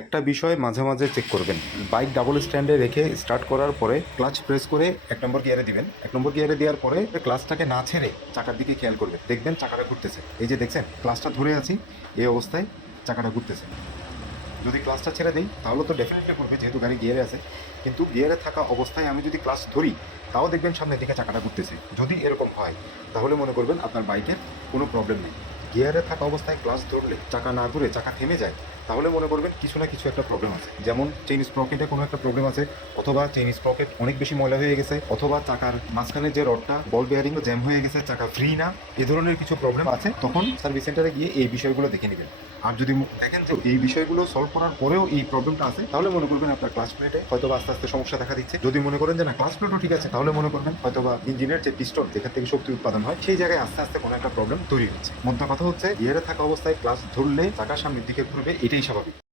একটা বিষয় মাঝে মাঝে চেক করবেন। বাইক ডাবল স্ট্যান্ডে রেখে স্টার্ট করার পরে ক্লাচ প্রেস করে এক নম্বর গিয়ারে দিবেন। এক নম্বর গিয়ারে দেওয়ার পরে ক্লাচটাকে না ছেড়ে চাকার দিকে খেয়াল করবেন। দেখবেন চাকাটা ঘুরতেছে। এই যে দেখছেন ক্লাচটা ধরে আছি, এই অবস্থায় চাকাটা ঘুরতেছে। যদি ক্লাসটা ছেড়ে দিই, তাহলে তো ডেফিনেটলি করবে যেহেতু গাড়ি গিয়ারে আছে। কিন্তু গিয়ারে থাকা অবস্থায় আমি যদি ক্লাস ধরি, তাও দেখবেন সামনের দিকে চাকাটা ঘুরতেছে। যদি এরকম হয়, তাহলে মনে করবেন আপনার বাইকের কোনো প্রবলেম নেই। গিয়ারে থাকা অবস্থায় ক্লাস ধরলে চাকা না ঘুরে চাকা থেমে যায় তাহলে মনে করবেন কিছু না কিছু একটা প্রবলেম আছে। যেমন চেইন স্প্রকেটে কোনো একটা প্রবলেম আছে, অথবা চেইন স্প্রকেট অনেক বেশি ময়লা হয়ে গেছে, অথবা চাকার মাঝখানে যে রডটা বল বেয়ারিং জ্যাম হয়ে গেছে, চাকা ফ্রি না, এ ধরনের কিছু প্রবলেম আছে, তখন সার্ভিস সেন্টারে গিয়ে এই বিষয়গুলো দেখে নেবেন। আর যদি দেখেন যে এই বিষয়গুলো সলভ করার পরেও এই প্রবলেমটা আছে, তাহলে মনে করবেন আপনার ক্লাস প্লেটে হয়তো আস্তে আস্তে সমস্যা দেখা দিচ্ছে। যদি মনে করেন যে না ক্লাস প্লেটও ঠিক আছে, তাহলে মনে করবেন হয়তো বা ইঞ্জিনের যে পিস্টন যেখান থেকে শক্তি উৎপাদন হয়, সেই জায়গায় আস্তে আস্তে কোনো একটা প্রবলেম তৈরি হচ্ছে। মোদ্দা কথা হচ্ছে গিয়ারে থাকা অবস্থায় ক্লাস ধরলে চাকার সামনের দিকে ঘুরবে এটাই স্বাভাবিক।